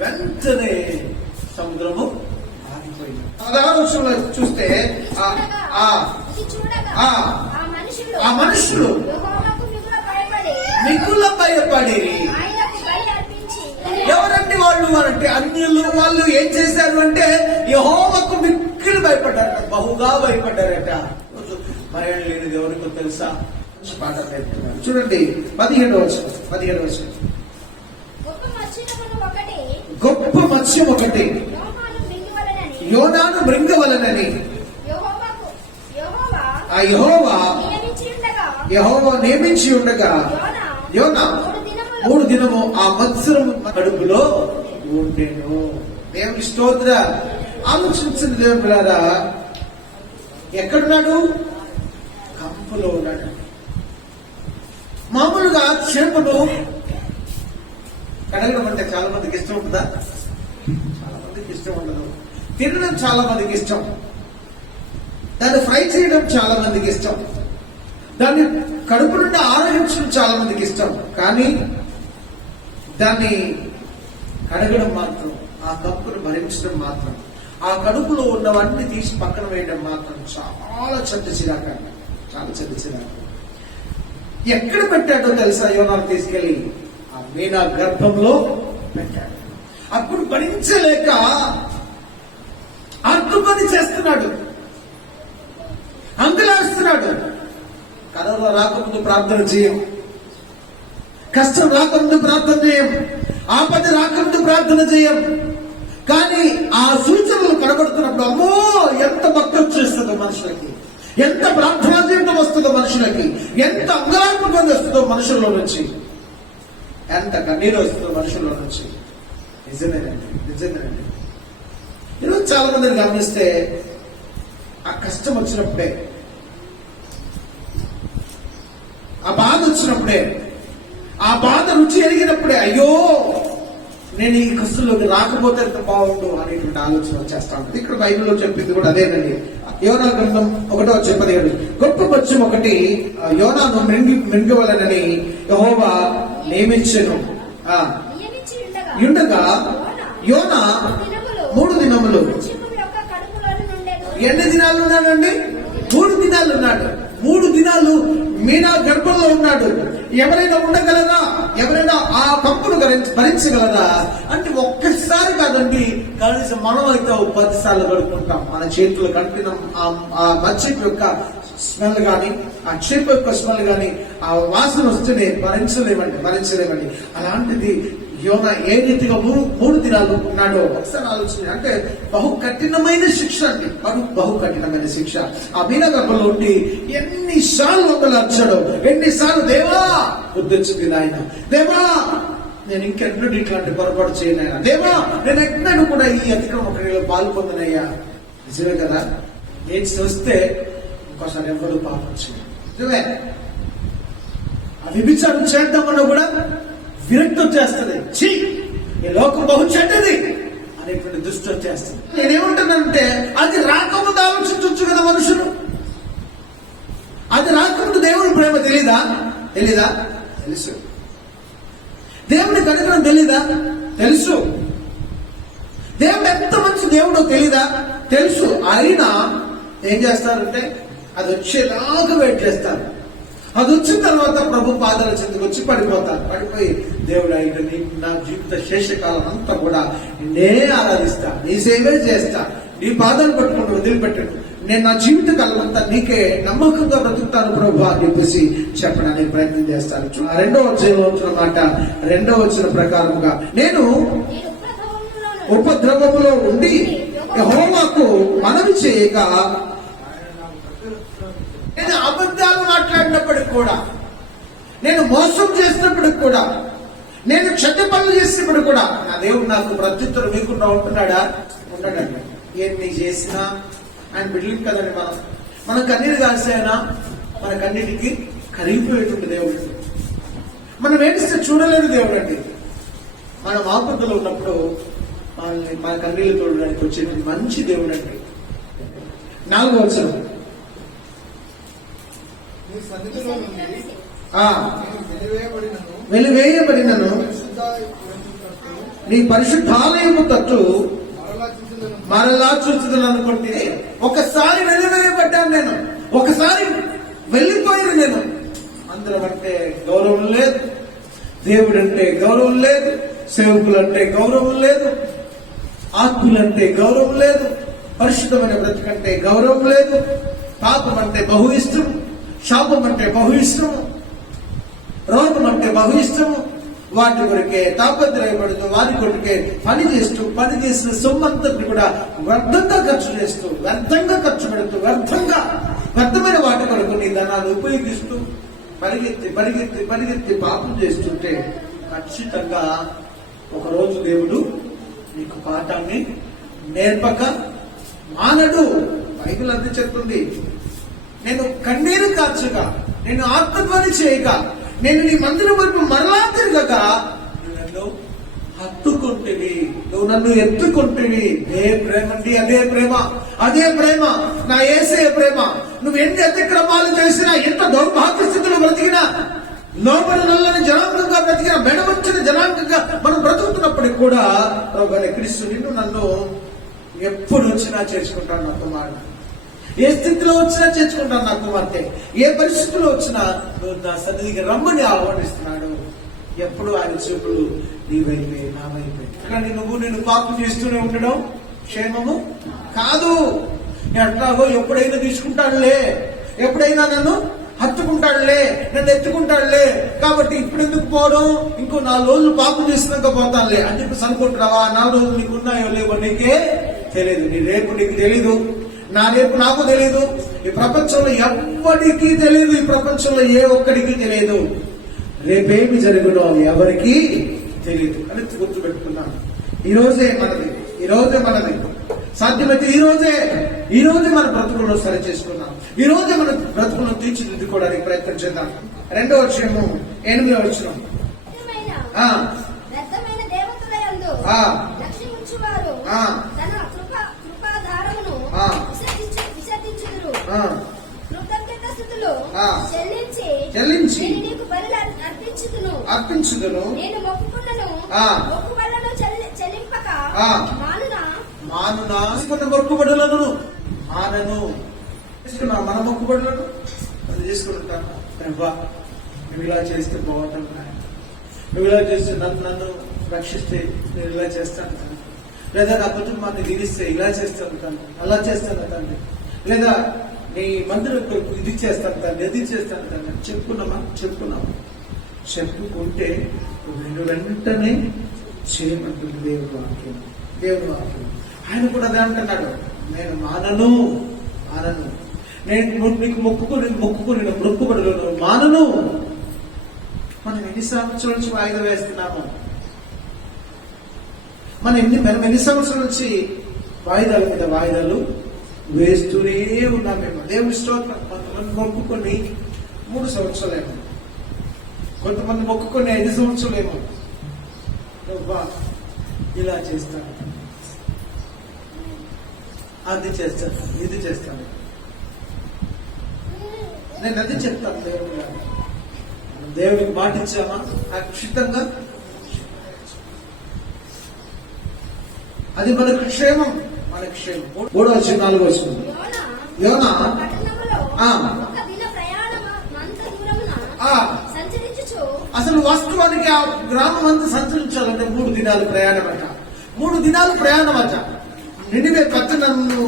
వెంటనే సముద్రము ఆగిపోయింది. 16వ వచనంలో చూస్తే ఆ మనుషులు మిగుల భయపడి, ఎవరండి వాళ్ళు అంటే అన్యులు. వాళ్ళు ఏం చేశారు అంటే యెహోవాకు మిక్కిలి భయపడ్డారట, బహుగా భయపడ్డారట. భయం లేనిది ఎవరికో తెలుసా? పాట నేర్పుతున్నారు చూడండి. 17వ వచనం, గొప్ప మత్స్యం ఒకటి యోనాను మృంగవలనని ఆ యెహోవా నియమించి ఉండగా యోనా 3 దినము ఆ మత్స్యం కడుపులో ఉండెను. దేవుని స్తోత్ర. ఆలోచించిన దేవులారా, ఎక్కడున్నాడు? కంపులో ఉన్నాడు. మామూలుగా చేపలు కడగడం అంటే చాలా మందికి ఇష్టం ఉంటుందా? చాలా మందికి ఇష్టం ఉండదు. తినడం చాలా మందికి ఇష్టం. దాన్ని ఫ్రై చేయడం చాలా మందికి ఇష్టం. దాన్ని కడుపు నుండి ఆరగించడం చాలా మందికి ఇష్టం. కానీ దాన్ని కడగడం మాత్రం, ఆ కప్పును భరించడం మాత్రం, ఆ కడుపులో ఉన్నవన్నీ తీసి పక్కన వేయడం మాత్రం చాలా చెడ్డ చిరాకు. చాలా చెడ్డ చిరాకు. ఎక్కడ పెట్టాడో తెలుసా? యోనాను తీసుకెళ్లి ఆ మీనా గర్భంలో పెట్టాడు. అప్పుడు భరించలేక అర్థపని చేస్తున్నాడు, అంగలాస్తున్నాడు. కరోనా రాకముందు ప్రార్థన చేయం, కష్టం రాకముందు ప్రార్థన చేయం, ఆపద రాకముందు ప్రార్థన చేయం. కానీ ఆ సూచనలు కనబడుతున్నప్పుడు అమ్మో ఎంత భక్తి వచ్చేస్తుందో మనుషులకి, ఎంత ప్రార్థనా జీవితం వస్తుందో మనుషులకి, ఎంత అంగార్పు పొంది వస్తుందో మనుషుల్లో నుంచి, ఎంత కన్నీరు వస్తుందో మనుషుల్లో నుంచి. నిజమేనండి. ఈరోజు చాలా మందిని గమనిస్తే ఆ కష్టం వచ్చినప్పుడే, ఆ బాధ వచ్చినప్పుడే, ఆ బాధ రుచి ఎరిగినప్పుడే అయ్యో నేను ఈ కష్టంలోకి రాకపోతే ఎంత బాగుండు అనేటువంటి ఆలోచన వచ్చేస్తా ఉంటుంది. ఇక్కడ బైబిల్లో చెప్పింది కూడా అదేనండి. యోనా గ్రంథం 1:17, గొప్ప మత్స్యం ఒకటి యోనాను మృంగవలనని యెహోవా నియమించెను ఉండగా యోనా 3 దినములు. ఎన్ని దినాలు ఉన్నాడండి? 3 దినాలు ఉన్నాడు. 3 దినాలు మీనా గర్భంలో ఉన్నాడు. ఎవరైనా ఉండగలరా? ఎవరైనా ఆ కంపును భరించగలరా? అంటే ఒక్కసారి కాదండి, కనీసం మనం అయితే 10 సార్లు గడుపుకుంటాం. మన చేతులు కంటిన ఆ మత్స్యం యొక్క స్మెల్ గాని, ఆ చేప యొక్క స్మెల్ గాని, ఆ వాసన వస్తేనే భరించలేమండి. అలాంటిది యోనా ఏ రీతిగా 3 దినాలు ఉన్నాడో ఒకసారి ఆలోచన. అంటే బహు కఠినమైన శిక్ష అండి, బహు కఠినమైన శిక్ష. ఆ మీనా గర్భంలో ఉండి ఎన్నిసార్లు వందలార్చాడో, ఎన్నిసార్లు దేవా బుద్ధొచ్చింది నాయన, దేవా నేను ఇంకెన్నడూ ఇట్లాంటి పొరపాటు చేయనైనా, దేవా నేను ఎన్నడూ కూడా ఈ అతిక్రమ క్రియలో పాల్పొందనయ్యా నిజమే కదా, నేను చూస్తే ఇంకోసారి ఎవరు పాపం చేయరు. నిజమే, ఆ వ్యభిచారం చేద్దామన్నా కూడా విరక్తి వచ్చేస్తుంది. ఛీ, ఈ లోకం బహు చెడ్డది అనేటువంటి దృష్టి వచ్చేస్తుంది. నేనేమంటున్నానంటే అది రాకముందు ఆలోచించవచ్చు కదా మనుషులు. అది రాకముందు దేవుని ప్రేమ తెలీదా? తెలుసు. దేవుని కనుగొనడం తెలీదా? తెలుసు. దేవుడు ఎంత మంచి దేవుడో తెలీదా? తెలుసు. అయినా ఏం చేస్తారంటే అది వచ్చేలాగా వెయిట్ చేస్తారు. అది వచ్చిన తర్వాత ప్రభు పాదాల చెందుకు వచ్చి పడిపోతారు. పడిపోయి దేవుడు అయిన నా జీవిత శేషకాలం అంతా కూడా నే ఆరాధిస్తా, నీ సేవే చేస్తా, నీ పాదాలు పట్టుకుంటూ వదిలిపెట్టాడు, నేను నా జీవిత కాలం అంతా నీకే నమ్మకంగా బ్రతుకుతాను ప్రభు అని చెప్పేసి చెప్పడానికి ప్రయత్నం చేస్తాను. రెండవ మాట, రెండవ వచ్చిన ప్రకారముగా నేను ఉపద్రవములో ఉండి యెహోవాకు మనవి చేయగా, నేను అబద్ధాలు మాట్లాడినప్పటికి కూడా, నేను మోసం చేసినప్పటికి కూడా, నేను చెడ్డ పనులు చేసినప్పటికి కూడా నా దేవుడు నాకు ప్రత్యుత్తరం లేకుండా ఉంటున్నాడా? ఉండడండి. ఏమి చేసినా ఆయన బిడ్డలు కదండి. మన కన్నీరు కాల్సైనా మన కన్నీటికి కరిగిపోయేటువంటి దేవుడు. మనం ఏడిస్తే చూడలేని దేవుడు అండి. మనం ఆపదలో ఉన్నప్పుడు మన కన్నీళ్లు తోడడానికి వచ్చేటువంటి మంచి దేవుడు అండి. 4వ వచనం, వెలివేయబడినను నీ పరిశుద్ధాలయము తట్టు మరలా చూచుదని అనుకుంటే, ఒకసారి వెలివేయబడ్డాను నేను, ఒకసారి వెళ్ళిపోయాను నేను. అందరం అంటే గౌరవం లేదు, దేవుడు అంటే గౌరవం లేదు, సేవకులంటే గౌరవం లేదు, ఆత్మీయులంటే గౌరవం లేదు, పరిశుద్ధమైన బ్రతుకంటే గౌరవం లేదు, పాపం అంటే బహు ఇష్టం, శాపం అంటే బహు ఇష్టము, రోగం అంటే బహు ఇష్టము. వాటి కొరికే తాపత్రయపడుతూ వారి కొరికే పని చేసిన సొమ్మంతటిని కూడా వ్యర్థంగా ఖర్చు చేస్తూ, వ్యర్థంగా ఖర్చు పెడుతూ, వ్యర్థమైన వాటి కొరకు నీ ధనాలు ఉపయోగిస్తూ పరిగెత్తి పాపం చేస్తుంటే ఖచ్చితంగా ఒకరోజు దేవుడు నీకు పాఠాన్ని నేర్పక మానడు. బైబిల్ అంతా చెప్తుంది. నేను కన్నీరు కార్చగా, నేను ఆత్మధ్వని చేయగా, నేను నీ మందిరం వైపు మరలా తిరగక నువ్వు నన్ను హత్తుకుంటేవి, నువ్వు నన్ను ఎత్తుకుంటేవి. అదే ప్రేమ నా యేసయ్య ప్రేమ. నువ్వు ఎన్ని అతిక్రమాలు చేసినా, ఎంత దౌర్భాగ్య స్థితిలో బ్రతికినా, లోపలి నల్లని జనాంగంగా బ్రతికిన, మెడవచ్చిన జనాంగంగా మనం బ్రతుకుతున్నప్పటికి కూడా క్రీస్తు నిన్ను నన్ను ఎప్పుడు వచ్చినా చేర్చుకుంటాను నా కుమారుడు. ఏ స్థితిలో వచ్చినా చేర్చుకుంటాను నా కుమార్తె. ఏ పరిస్థితిలో వచ్చినా నువ్వు నా సన్నిధికి రమ్మని ఆహ్వానిస్తున్నాడు. ఎప్పుడు ఆయన చూపులు నీ వైపే, నా వైపే. కానీ నేను పాపం చేస్తూనే ఉండడం క్షేమము కాదు. ఎట్లాగో ఎప్పుడైనా తీసుకుంటాడులే, ఎప్పుడైనా నన్ను హత్తుకుంటాడులే, నన్ను ఎత్తుకుంటాడులే, కాబట్టి ఇప్పుడు ఎందుకు పోవడం, ఇంకో 4 రోజులు పాపం చేసినాక పోతానులే అని చెప్పి అనుకుంటున్నావా? 4 రోజులు నీకు ఉన్నాయో లేవో నీకే తెలియదు. నీ రేపు నీకు తెలీదు, నా రేపు నాకు తెలియదు, ఈ ప్రపంచంలో ఎవ్వడికి తెలియదు, ఈ ప్రపంచంలో ఏ ఒక్కడికి తెలియదు. రేపేమి జరుగునో ఎవరికి తెలియదు అని గుర్తుపెట్టుకున్నాను. ఈ రోజే మనది సాధ్యమైతే ఈ రోజే మన బ్రతుకులను సరి చేసుకున్నాం. ఈ రోజే మన బ్రతుకులను తీర్చిదిద్దుకోవడానికి ప్రయత్నం చేద్దాం. 2వ అధ్యాయము 8వ వచనం, చెల్లించి అర్పించుదును, మానునా మొక్కుబడులను మానను. చేసుకున్నా మన మొక్కుబడులను అది చేసుకుని ఉంటాను. నువ్వు ఇలా చేస్తే బాగుంటాను, నువ్వు ఇలా చేస్తే నన్ను రక్షిస్తే నేను ఇలా చేస్తాను కానీ, లేదా నా కుటుంబాన్ని దీవిస్తే ఇలా చేస్తాను కానీ, అలా చేస్తాను కానీ, లేదా నీ మందిరం ఇది చేస్తాను కానీ, అది చేస్తాను కానీ చెప్పుకున్నామా? చెప్పుకుంటే వెంటనే చేయమంటుంది దేవుడు వాక్యం. ఆయన కూడా అదే అంటున్నాడు, నేను మానను. నేను నీకు మొక్కుబడులను మానను. మనం ఎన్ని సంవత్సరాల నుంచి వాయిదా వేస్తున్నాము? మనం ఎన్ని సంవత్సరాల నుంచి వాయిదాల మీద వాయిదాలు వేస్తూనే ఉన్నాం మేము. దేవుని స్తోత్రం. కొంతమంది మొక్కుకొని 3 సంవత్సరాలేమో, కొంతమంది మొక్కుకొని 5 సంవత్సరాలేమో. నువ్వా ఇలా చేస్తాను, అది చేస్తాను, ఇది చేస్తాను. నేను అది చెప్తాను. దేవుడికి మాట ఇచ్చామా ఖచ్చితంగా అది మనకు క్షేమం, మన క్షేమం. 3-4 వస్తుంది. యోనా పట్టణములో ఆ. ఒక దిన ప్రయాణమంత దూరమున ఆ. సంచరించుచు అసలు వాస్తవానికి ఆ గ్రామం అంతా సంచరించాలంటే 3 దినాలు ప్రయాణం అట. 3 దినాలు ప్రయాణం అట. నినివే పట్టణంను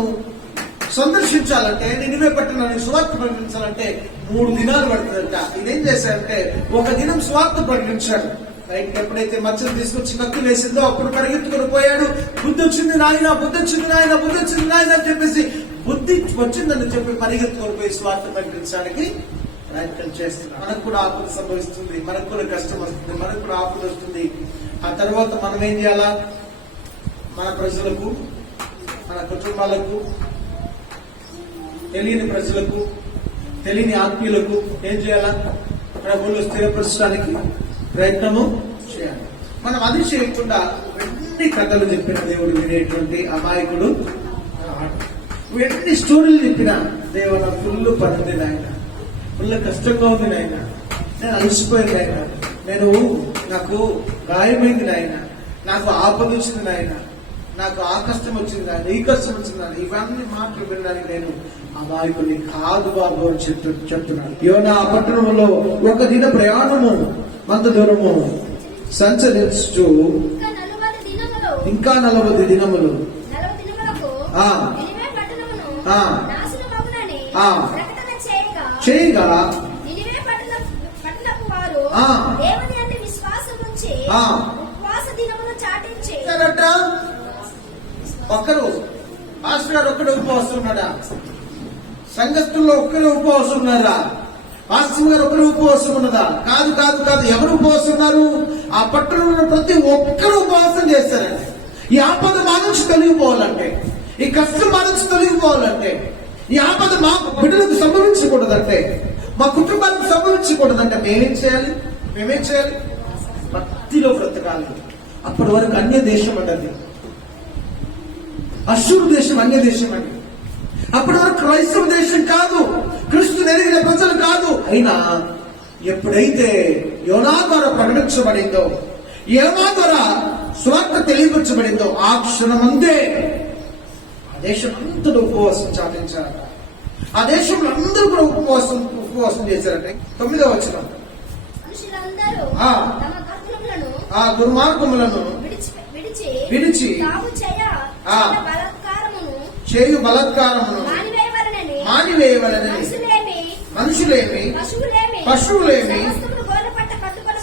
సందర్శించాలంటే, నినివే పట్టణాన్ని సువార్త ప్రకటించాలంటే 3 దినాలు పడుతుందంట. ఇదేం చేశాడంటే 1 దినం సువార్త ప్రకటించాడు. రైట్ ఎప్పుడైతే మచ్చలు తీసుకొచ్చి కత్తి వేసిందో అప్పుడు పరిగెత్తుకుని పోయాడు. బుద్ధి వచ్చింది నాయన, బుద్ధి వచ్చింది నాయన, బుద్ధి వచ్చింది నాయన అని చెప్పేసి బుద్ధి వచ్చిందని చెప్పి పరిగెత్తుకొని పోయి స్వార్థ ప్రకటించడానికి ప్రయత్నం చేస్తున్నాం. మనకు కూడా ఆపద సంభవిస్తుంది, మనకు కూడా కష్టం వస్తుంది, మనకు కూడా ఆపద వస్తుంది. ఆ తర్వాత మనం ఏం చేయాలా? మన ప్రజలకు, మన కుటుంబాలకు, తెలియని ప్రజలకు, తెలియని ఆత్మీయులకు ఏం చేయాలా? ప్రభువులో స్థిరపరచడానికి ప్రయత్నము చేయాలి. మనం అది చేయకుండా ఎన్ని కథలు చెప్పిన దేవుడు వినేటువంటి అమాయకుడు కాడు. ఎన్ని స్టోరీలు చెప్పినా దేవుడు ఫుల్ పడింది నాయన, ఫుల్ కష్టంగా ఉంది నాయన, నేను అలసిపోయింది నాయన, నాకు గాయమైంది నాయన, నాకు ఆపద వచ్చింది నాయన, నాకు ఆ కష్టం వచ్చింది నాయన, ఈ కష్టం వచ్చింది నాయన, ఇవన్నీ మాటలు వినడానికి నేను అమాయకుడిని కాదు బాబు అని చెప్తున్నాను. యోనా ఆ పట్టణంలో 1 దిన ప్రయాణము అంత దూరము సంచరించు ఇంకా 40 దినములు ఆ. ఆ. ఆ. చేయగా ఆ. ఆ. ఒక్కరు మాస్టర్ గారు ఒక్కడే ఉపవాసం ఉన్నాడా? సంఘస్థుల్లో ఒక్కరే ఉపవాసం ఉన్నారా? మాస్టర్ గారు ఒక్కరే ఉపవాసం ఉన్నదా? కాదు కాదు కాదు. ఎవరు ఉపవాసం ఉన్నారు? ఆ పట్టణంలో ప్రతి ఒక్కరు ఉపవాసం చేస్తారండి. ఈ ఆపద మా నుంచి తొలగిపోవాలంటే, ఈ కష్టం మా నుంచి తొలగిపోవాలంటే, ఈ ఆపద మా బిడ్డలకు సంభవించకూడదంటే, మా కుటుంబాలకు సంభవించకూడదంటే మేమేం చేయాలి? భక్తిలో బ్రతకాలి. అప్పటి వరకు అన్య దేశం అండి, అశ్షూరు దేశం అన్య దేశం అండి. అప్పటి వరకు క్రైస్తవ దేశం కాదు, క్రీస్తుని ఎరిగిన ప్రజలు కాదు. అయినా ఎప్పుడైతే యోనా ద్వారా ప్రకటించబడిందో, యోనా ద్వారా స్వార్థ తెలియపరచబడిందో ఆ క్షణమందే ఆ దేశం అంతటా ఉపవాసం చాటించారట. ఆ దేశంలో అందరూ కూడా ఉపవాసం చేశారట. 9వ వచనం, ఆ. ఆ దుర్మార్గములను విడిచి ఆ. చేయు బలాత్కారమును మానివేయవలెనని మనుషులేమి పశువులేమి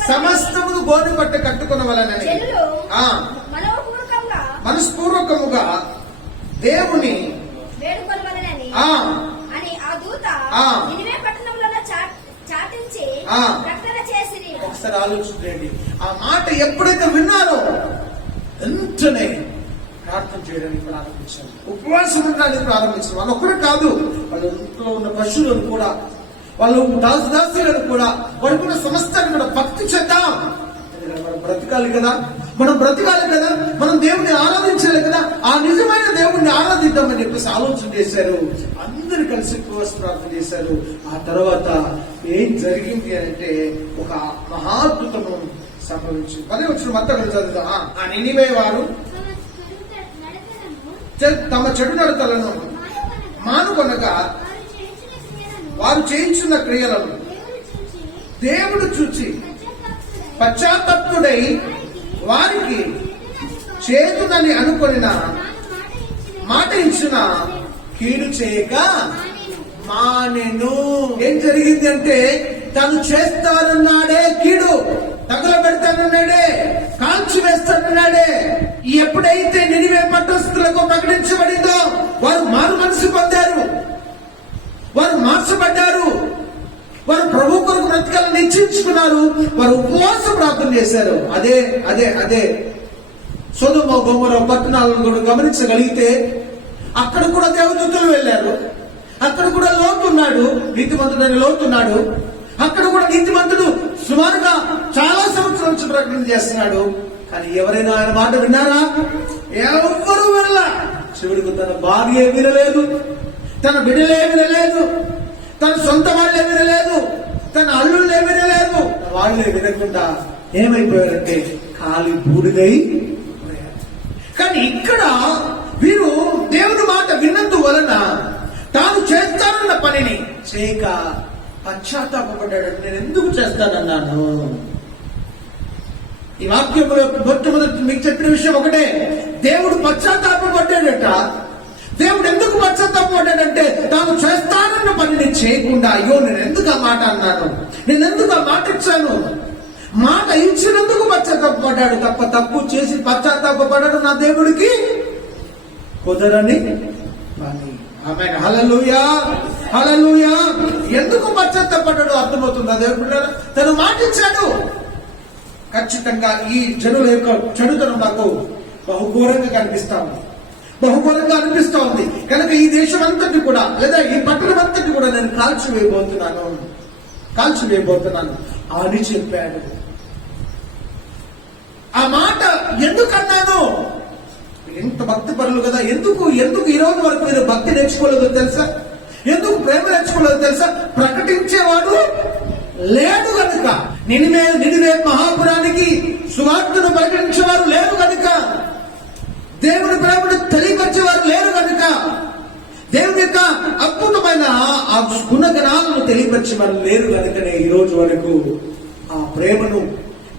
సమస్తమును గోనెపట్ట కట్టుకొనవలెనని ఆ. మనస్పూర్వకముగా దేవుని ఆ. ఆ. ఆ. ఒకసారి ఆలోచించండి. ఆ మాట ఎప్పుడైతే విన్నారో వెంటనే ప్రార్థన చేయడానికి ప్రారంభించారు, ఉపవాసం ఉండడానికి ప్రారంభించారు. వాళ్ళు ఒక్కడే కాదు, వాళ్ళ ఇంట్లో ఉన్న పశువులను కూడా, వాళ్ళు దాసులను కూడా, వాడుకున్న సమస్తాన్ని కూడా భక్తి చేద్దాం. మనం బ్రతకాలి కదా, మనం దేవుణ్ణి ఆరాధించాలి కదా, ఆ నిజమైన దేవుణ్ణి ఆరాధిద్దామని చెప్పేసి ఆలోచన చేశారు. అందరు కలిసి ఉపవాస ప్రార్థన చేశారు. ఆ తర్వాత ఏం జరిగింది అంటే ఒక మహాద్భుతము సంభవించింది. 10వ వచనం అంతా చదువుదాం. ఆ నినివే వారు తమ చెడు నడతలను మానుకొనగా వారు చేయించున్న క్రియలను దేవుడు చూచి పశ్చాత్తప్తుడై వారికి చేతునని అనుకొనిన మాట ఇచ్చిన కీడు చేయక మానెను. ఏం జరిగింది అంటే తను చేస్తానన్నాడే కీడు, తగులబెడతానన్నాడే, కాల్చి వేస్తానన్నాడే. ఎప్పుడైతే నినివే పట్టణస్థులకు ప్రకటించబడిందో వారు మారు మనసు పొందారు, వారు మార్చబడ్డారు, వారు ప్రభు కొరకు బ్రతకాలని నిశ్చయించుకున్నారు, వారు ఉపవాస ప్రార్థన చేశారు. అదే సొదొమ గొమొర్రా పట్టణాలను కూడా గమనించగలిగితే అక్కడ కూడా దేవదూతలు వెళ్ళారు. అక్కడ కూడా లోతున్నాడు, నీతిమంతుడని లోతున్నాడు. అక్కడ కూడా నీతిమంతుడు సుమారుగా చాలా సంవత్సరాల నుంచి ప్రకటన చేస్తున్నాడు. కానీ ఎవరైనా ఆయన మాట విన్నారా? ఎవరు వినలా. శివుడికి తన భార్య వినలేదు, తన బిడ్డలే వినలేదు, తన సొంత వాళ్ళే వినలేదు, తన అల్లుళ్ళే వినలేదు. వాళ్ళే వినకుండా ఏమైపోయారంటే ఖాళీ బూడిదై. కానీ ఇక్కడ వీరు దేవుని మాట విన్నందు వలన తాను చేస్తానన్న పనిని చేయక పశ్చాత్తాపడ్డాడు. నేను ఎందుకు చేస్తానన్నాను? ఈ వాక్యంలో మొట్టమొదటి మీకు చెప్పిన విషయం ఒకటే, దేవుడు పశ్చాత్తాపడ్డాడట. దేవుడు ఎందుకు పశ్చాత్తాపడ్డాడంటే తాను చేస్తానన్న పనిని చేయకుండా, అయ్యో నేను ఎందుకు ఆ మాట అన్నాను, నేను ఎందుకు ఆ మాట ఇచ్చాను, మాట ఇచ్చినందుకు పశ్చాత్తాపడ్డాడు తప్ప తప్పు చేసి పశ్చాత్తాపడ్డాడు నా దేవుడికి కుదరని పని. ఆమేన్. హల్లెలూయా, హల్లెలూయా. ఎందుకు పశ్చాత్తాపడ్డాడు అర్థమవుతుందా దేవుడు? తను మాట ఇచ్చాడు. ఖచ్చితంగా ఈ జనుల యొక్క చెడుతనం నాకు బహుఘోరంగా కనిపిస్తా ఉంది, బహుఘోరంగా అనిపిస్తా ఉంది. కనుక ఈ దేశం అంతటి కూడా లేదా ఈ పట్టణం అంతటి కూడా నేను కాల్చివేయబోతున్నాను అని చెప్పాడు. ఆ మాట ఎందుకు అన్నాను? ఎంత భక్తి పరులు కదా. ఎందుకు ఈ రోజు వరకు మీరు భక్తి నేర్చుకోలేదో తెలుసా? ఎందుకు ప్రేమ నేర్చుకోలేదో తెలుసా? ప్రకటించేవాడు లేడు కనుక. నినివే మహాపురానికి సువార్తను ప్రకటించేవారు లేరు కనుక, దేవుని ప్రేమను తెలియపరిచేవారు లేరు కనుక, దేవుని యొక్క అద్భుతమైన ఆ గుణగణాలను తెలియపరిచేవారు లేరు కనుకనే ఈ రోజు వరకు ఆ ప్రేమను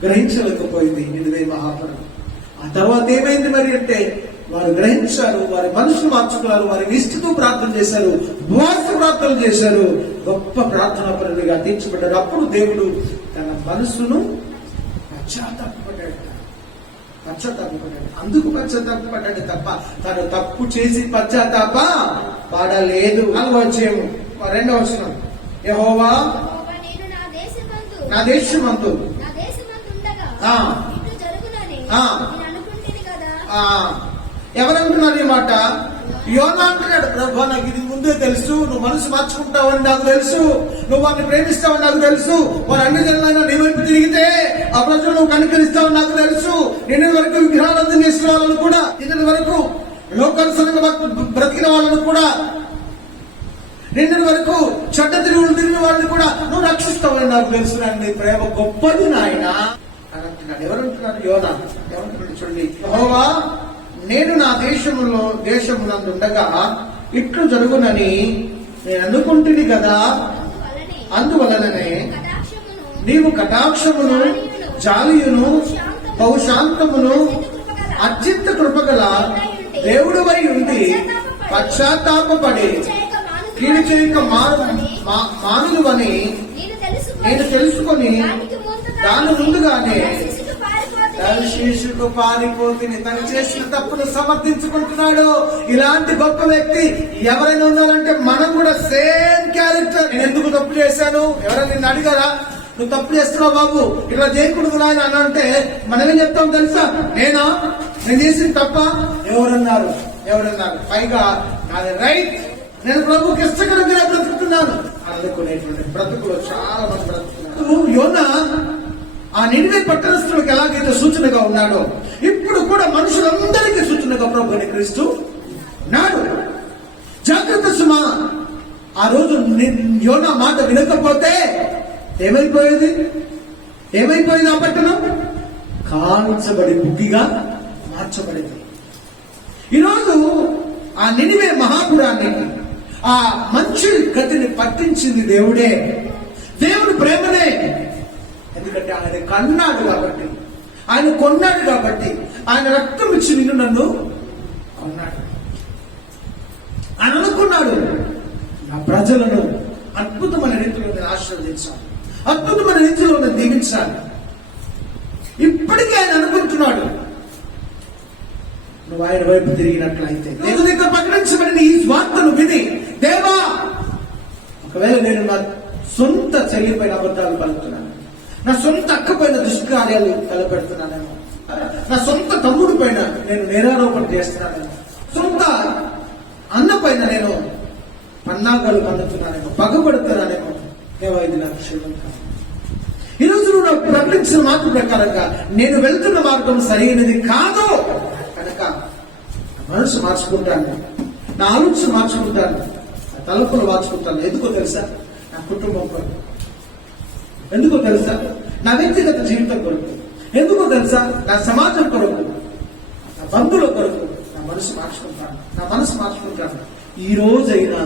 గ్రహించలేకపోయింది నినివే మహాపురం. ఆ తర్వాత ఏమైంది మరి అంటే వారు గ్రహించారు, వారి మనసును మార్చుకున్నారు, వారి నిష్ఠతో ప్రార్థన చేశారు, ఉపవాస ప్రార్థన చేశారు, గొప్ప ప్రార్థనా పరులుగా తీర్చబడ్డారు. అప్పుడు దేవుడు తన మనసును పశ్చాత్తాపడ్డాడు. అందుకు పశ్చాత్తాపడ్డాడు తప్ప తను తప్పు చేసి పశ్చాత్తాప పడలేదు. 4వ అధ్యాయము 2వ వచనం, యెహోవా నేను నా దేశమందు ఎవరంటున్నారు ఈ మాట? యోనా అంటున్నాడు, ప్రభు నాకు ఇది ముందే తెలుసు, నువ్వు మనసు మార్చుకుంటావని నాకు తెలుసు, నువ్వు వారిని ప్రేమిస్తావని నాకు తెలుసు, వారు అన్ని జనులైనా నీ వైపు తిరిగితే ఆ ప్రజలు నువ్వు కనికరిస్తావని నాకు తెలుసు. నిన్న వరకు విగ్రహాలను చేసిన వాళ్ళను కూడా, నిన్న వరకు లోకానుసరంగా బ్రతికిన వాళ్ళను కూడా, నిన్న వరకు చెడ్డ తిరిగిన వాళ్ళని కూడా నువ్వు రక్షిస్తావని నాకు తెలుసు. నీ ప్రేమ గొప్పది నాయన అని అంటున్నాడు. ఎవరంటున్నారు? యోనా ఏమంటున్నాడు చూడండి, యెహోవా నేను నా దేశమునందుండగా ఇట్లు జరుగునని నేను అనుకుంటుంది కదా, అందువలననే నీవు కటాక్షమును జాలియును బహుశాంతమును అత్యంత కృపగల దేవుడువై ఉండి పశ్చాత్తాపపడి కీడు చేయక మానుదువని నేను తెలుసుకొని దాని ముందుగానే శిశుకు పారిపోతుంది. తను చేసిన తప్పును సమర్థించుకుంటున్నాడు. ఇలాంటి గొప్ప వ్యక్తి ఎవరైనా ఉన్నారంటే మనం కూడా సేమ్ క్యారెక్టర్. నేను ఎందుకు తప్పు చేశాను? ఎవరైనా నిన్ను అడిగారా, నువ్వు తప్పు చేస్తున్నావు బాబు ఇలా చేయకూడదు నాయన అని అంటే మనమేం చెప్తాం తెలుసా? నేను చేసిన తప్ప ఎవరన్నారు? పైగా నాది రైట్, నేను ప్రభుకి ఇష్టకరంగా బ్రతుకుతున్నాను అనుకునేటువంటి బ్రతుకులు చాలా మంది బ్రతుకుతున్నారు. యోనా ఆ నినివే పట్టణస్థులకు ఎలాగైతే సూచనగా ఉన్నాడో ఇప్పుడు కూడా మనుషులందరికీ సూచనగా ప్రభుని క్రీస్తు నాడు. జాగ్రత్త సుమా. ఆ రోజు యోనా మాట వినకపోతే ఏమైపోయేది? ఆ పట్టణం కాల్చబడి బుద్ధిగా మార్చబడింది. ఈరోజు ఆ నినివే మహాపురానికి ఆ మంచి గతిని పట్టించింది దేవుడే, దేవుని ప్రేమనే. ఎందుకంటే ఆయన కన్నాడు కాబట్టి, ఆయన కొన్నాడు కాబట్టి, ఆయన రక్తం ఇచ్చి నిన్ను నన్ను కొన్నాడు. ఆయన అనుకున్నాడు నా ప్రజలను అద్భుతమైన రీతిలో నేను ఆశీర్వదించాలి, అద్భుతమైన రీతిలో నేను దీవించాలి. ఇప్పటికీ ఆయన అనుకుంటున్నాడు నువ్వు ఆయన వైపు తిరిగినట్లయితే. దేవుని దగ్గర ప్రకటించబడిన ఈ వార్తను విని, దేవా ఒకవేళ నేను నా సొంత చెల్లిపైన అబద్ధాలు పలుకుతున్నాను, నా సొంత అక్క పైన దుష్కార్యాలు తలపెడుతున్నానేమో, నా సొంత తమ్ముడి పైన నేను నేరారోపణ చేస్తున్నానేమో, సొంత అన్న పైన నేను పన్నాగాలు పన్నుతున్నానేమో, పగబడుతున్నానేమో, దేవా ఇది నాకు క్షేమం కాదు. ఈరోజు నువ్వు నాకు ప్రకటించిన మాట ప్రకారంగా నేను వెళ్తున్న మార్గం సరైనది కాదు కనుక నా మనసు మార్చుకుంటాను, నా ఆలోచన మార్చుకుంటాను, నా తలుపులు మార్చుకుంటాను. ఎందుకో తెలుసా? నా కుటుంబం కొరకు, ఎందుకో తెలుసా? నా వ్యక్తిగత జీవితం కొరకు, ఎందుకో తెలుసా? నా సమాజం కొరకు, నా బంధువుల కొరకు నా మనసు మార్చుకుంటాను. ఈ రోజైనా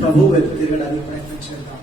ప్రభు వైపు తిరగడానికి ప్రయత్నం చేద్దాం.